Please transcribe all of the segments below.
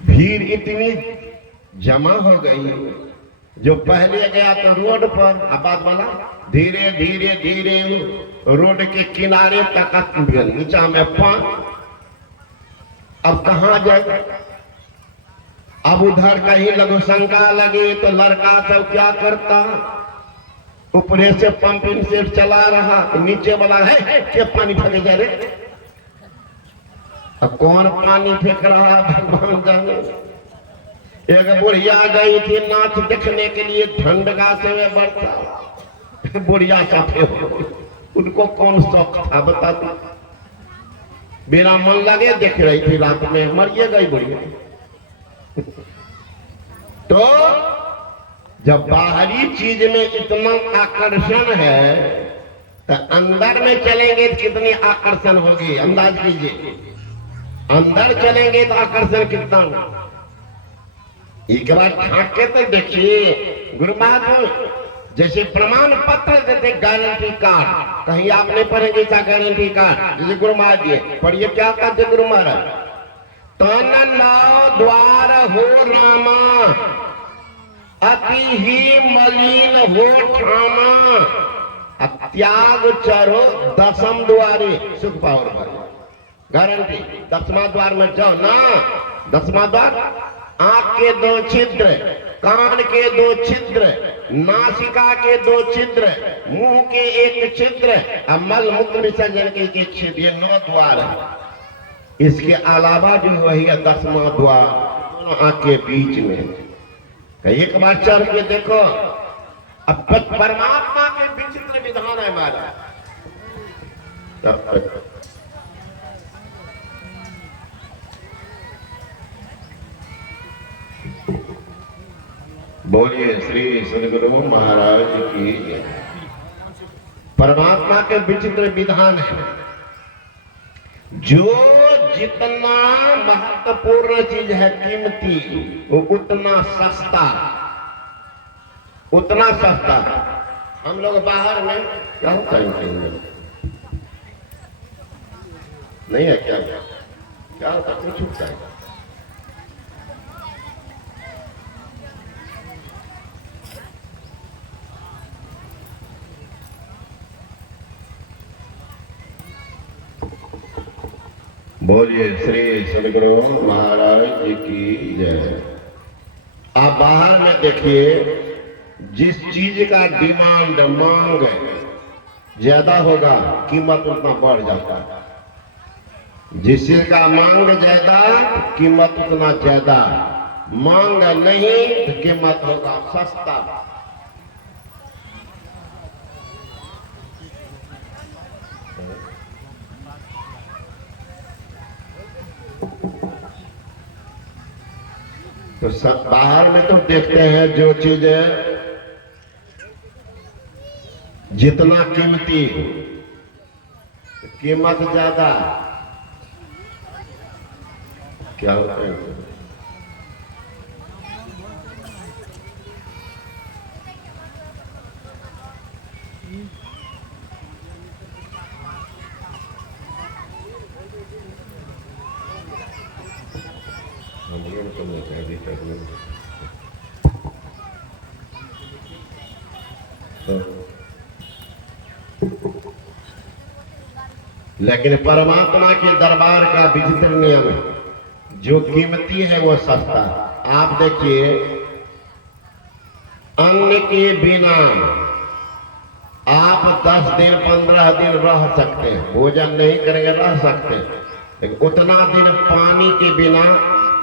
भीड़ इतनी जमा हो गई, जो पहले गया तो रोड पर, अब बात वाला धीरे धीरे धीरे रोड के किनारे तक नीचा में पान। अब कहाँ जाए? अब उधर कहीं लघु शंका लगी तो लड़का सब क्या करता, ऊपरे से पंपिंग सेट चला रहा, तो नीचे वाला है के पानी फेंके जा रहे। अब कौन पानी फेंक रहा भगवान जाने। एक बुढ़िया गई थी नाच देखने के लिए, ठंड का समय बढ़ता, बुढ़िया साफे हो गई। उनको कौन शौक था बता दो, बिना मन लगे देख रही थी, रात में मरिए गई बुढ़िया। तो जब बाहरी चीज में इतना आकर्षण है तो अंदर में चलेंगे तो कितनी आकर्षण होगी, अंदाज कीजिए। अंदर चलेंगे तो आकर्षण कितना होगा। एक बार ठाक के तो देखिए, गुरु महाराज जैसे प्रमाण पत्र देते, गारंटी कार्ड, कहीं आप नहीं पढ़ेंगे क्या गारंटी कार्ड, जैसे गुरु महाराज जी पढ़िए क्या कहते गुरु महाराज, तन नाव द्वार हो रामा, अति ही मलिन हो ठामा, त्याग चरो दसम द्वारे सुख पाओ। गारंटी, 10वां द्वार में जाओ ना। 10वां द्वार, आंख के 2 छिद्र, कान के 2 छिद्र, नासिका के 2 छिद्र, मुंह के 1 छिद्र, मल मूत्र विसर्जन के 1 छिद्र, ये 9 द्वार है। इसके अलावा जो वही 10वां द्वार दोनों आंख के बीच में। एक बार चढ़ के देखो, अब परमात्मा के विचित्र विधान है हमारा। बोलिए श्री सदगुरु महाराज की जय। परमात्मा के विचित्र विधान है, जो जितना महत्वपूर्ण चीज है कीमती, वो उतना सस्ता, उतना सस्ता। हम लोग बाहर में क्या होता है, नहीं है क्या क्या होता, कुछ होता है। बोलिए श्री सदगुरु महाराज जी की जय। आप बाहर में देखिए, जिस चीज का डिमांड मांग ज्यादा होगा कीमत उतना बढ़ जाता है। जिस चीज का मांग ज्यादा कीमत उतना ज्यादा, मांग नहीं तो कीमत होगा सस्ता। तो सब बाहर में तो देखते हैं जो चीज जितना कीमती कीमत ज्यादा, क्या होता है, लेकिन परमात्मा के दरबार का विचित्र नियम है, जो कीमती है वो सस्ता। आप देखिए, अन्न के बिना आप 10 दिन 15 दिन रह सकते हैं, भोजन नहीं करेंगे रह सकते हैं, लेकिन उतना दिन पानी के बिना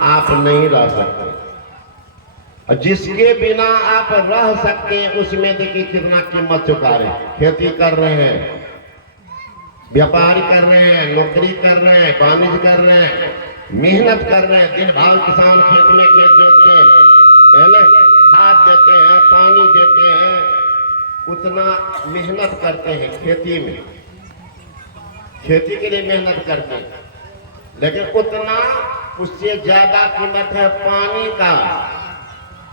आप नहीं रह सकते। और जिसके बिना आप रह सकते हैं उसमें देखिए कितना कीमत चुका रहे हैं। खेती कर रहे हैं, व्यापार कर रहे हैं, नौकरी कर रहे हैं, वाणिज्य कर रहे हैं, मेहनत कर रहे हैं, दिन भर किसान खेत में खेत जोतते हैं ना, खाद देते हैं, पानी देते हैं, उतना मेहनत करते हैं खेती में, खेती के लिए मेहनत करते हैं, लेकिन उतना उससे ज्यादा कीमत है पानी का।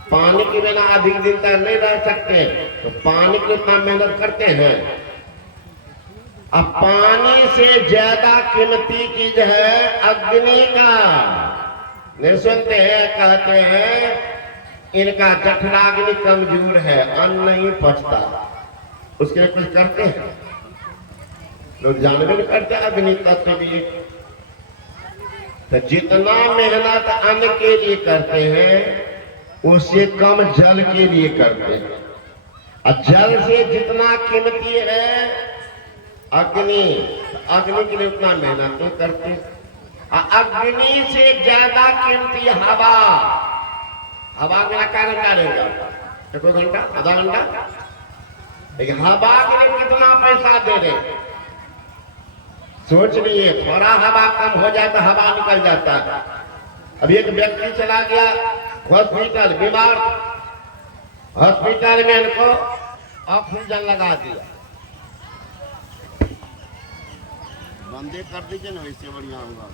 पानी के बिना अधिक दिन तक नहीं रह सकते, तो पानी के लिए उतना मेहनत करते हैं। अब पानी से ज्यादा कीमती चीज है अग्नि का। नहीं सुनते हैं, कहते हैं इनका जठराग्नि कमजोर है, अन्न नहीं पचता, उसके लिए कुछ करते हैं लोग, जानबूझ करते हैं अग्नि तत्व के लिए। तो जितना मेहनत अन्न के लिए करते हैं उससे कम जल के लिए करते हैं, और जल से जितना कीमती है अग्नि, अग्नि के लिए उतना मेहनत नहीं करते। अग्नि से ज्यादा कीमती हवा, हवा मेरा क्या घंटा रहेगा, एक घंटा, आधा घंटा, लेकिन हवा के लिए कितना पैसा दे रहे, सोच लीजिए। थोड़ा हवा कम हो जाए तो हवा निकल जाता है। अब एक व्यक्ति चला गया हॉस्पिटल, बीमार, हॉस्पिटल में इनको ऑक्सीजन लगा दिया, बंदे कर दीजिए ना, इससे बढ़िया होगा।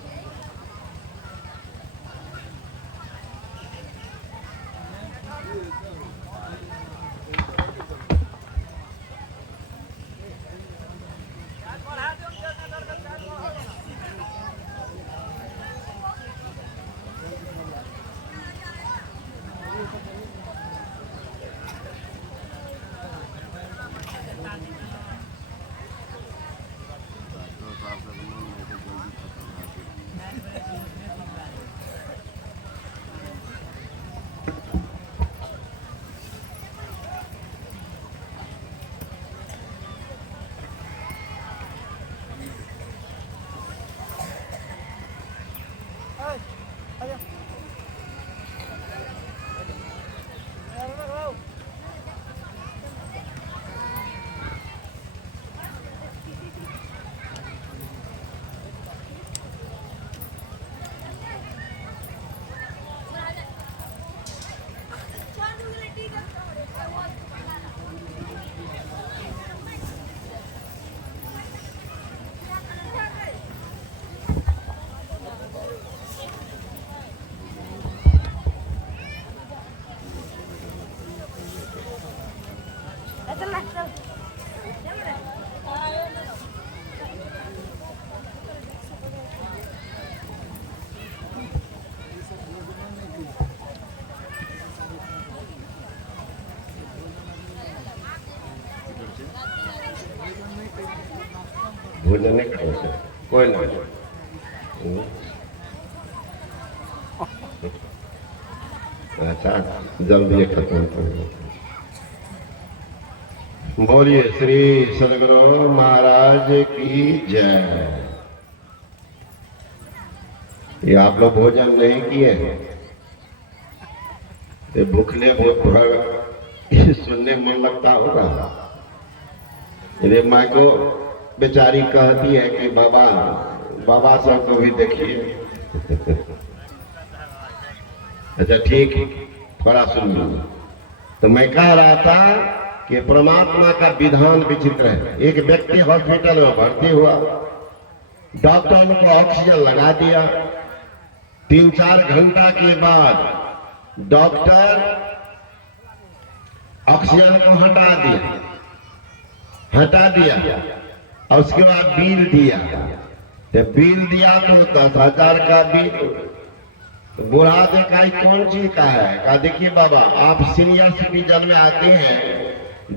भोजन नहीं खाओ से कोई ना, अच्छा जल्दी खत्म करो। बोलिए श्री सदगुरु महाराज की जय। ये आप लोग भोजन नहीं किए, ये भूखले बहुत सुनने मन लगता होगा। ये माँ को बेचारी कहती है कि बाबा, बाबा साहब को भी देखिए। अच्छा ठीक, थोड़ा सुन लो। तो मैं कह रहा था कि परमात्मा का विधान विचित्र है। एक व्यक्ति हॉस्पिटल में भर्ती हुआ, डॉक्टर ने को ऑक्सीजन लगा दिया। 3-4 घंटा के बाद डॉक्टर ऑक्सीजन को हटा दिया और उसके बाद बिल दिया। जब बिल दिया तो 10,000 का बिल। तो बुढ़ा देखा कौन चीज का है, कहा देखिए बाबा आप सीनियर सिटीजन में आते हैं,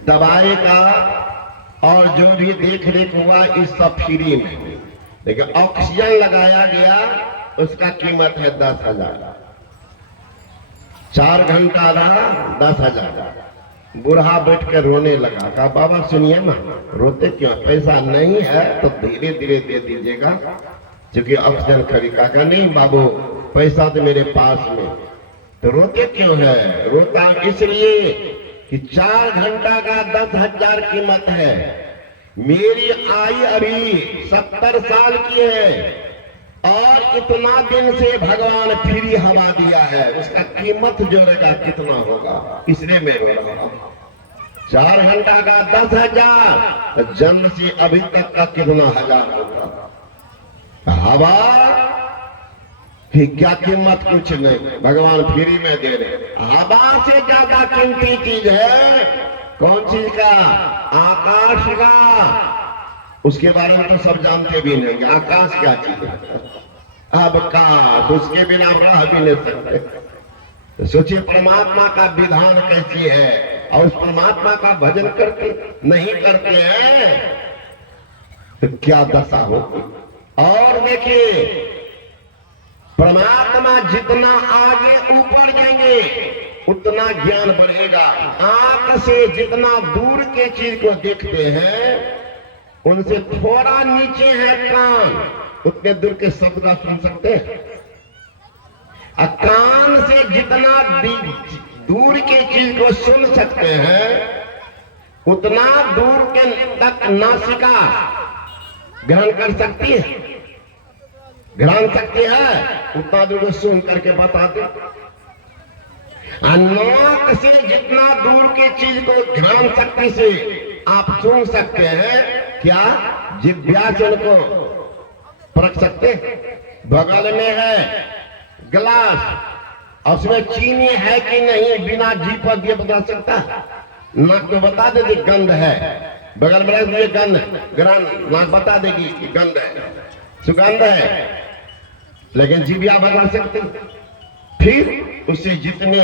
दवाई का और जो भी देख रेख हुआ इस सब फ्री में, लेकिन ऑक्सीजन लगाया गया उसका कीमत है 10,000। 4 घंटा रहा 10,000। बूढ़ा बैठ कर रोने लगा। कहा बाबा सुनिए ना, रोते क्यों, पैसा नहीं है तो धीरे धीरे दे दीजिएगा, क्योंकि ऑक्सीजन खरीदा। कहा नहीं बाबू पैसा तो मेरे पास में। तो रोते क्यों है, रोता इसलिए कि 4 घंटा का 10,000 कीमत है। मेरी आयु अभी 70 साल की है और इतना दिन से भगवान फ्री हवा दिया है, उसका कीमत जोड़ेगा कितना होगा, इसलिए मैं रो रहा हूं। 4 घंटा का 10,000, जन्म से अभी तक का कितना हजार होगा। हवा की क्या कीमत, कुछ नहीं, भगवान फ्री में दे रहे। हवा से ज्यादा कीमती चीज है कौन चीज का, आकाश का। उसके बारे में तो सब जानते भी नहीं, आकाश क्या चीज है। अब काट, उसके बिना रह भी नहीं सकते। तो सोचिए परमात्मा का विधान कैसी है, और उस परमात्मा का भजन करते नहीं करते हैं तो क्या दशा होगी। और देखिए परमात्मा जितना आगे ऊपर जाएंगे उतना ज्ञान बढ़ेगा। आंख से जितना दूर के चीज को देखते हैं उनसे थोड़ा नीचे है कान, उतने दूर के शब्द का सुन सकते हैं। कान से जितना दूर के चीज को सुन सकते हैं उतना दूर के तक नासिका ग्रहण कर सकती है, ग्रहण सकती है, उतना दूर को सुन करके बता दे। नाक से जितना दूर की चीज को ग्रहण शक्ति से आप सुन सकते हैं, क्या जिह्वा से उनको परख सकते। बगल में है गिलास, उसमें चीनी है कि नहीं बिना जी पर दिए बता सकता। नाक तो बता देगी गंध है, बगल में रख दिए गंध, ग्रहण नाक बता देगी कि गंध है, सुगंध है, लेकिन जीभिया बता सकते। फिर उससे जितने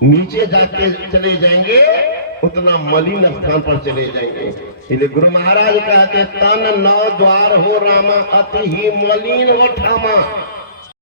नीचे जाते चले जाएंगे उतना मलिन स्थान पर चले जाएंगे। इसलिए गुरु महाराज कहते तन नौ द्वार हो रामा अति ही मलिन वो ठामा।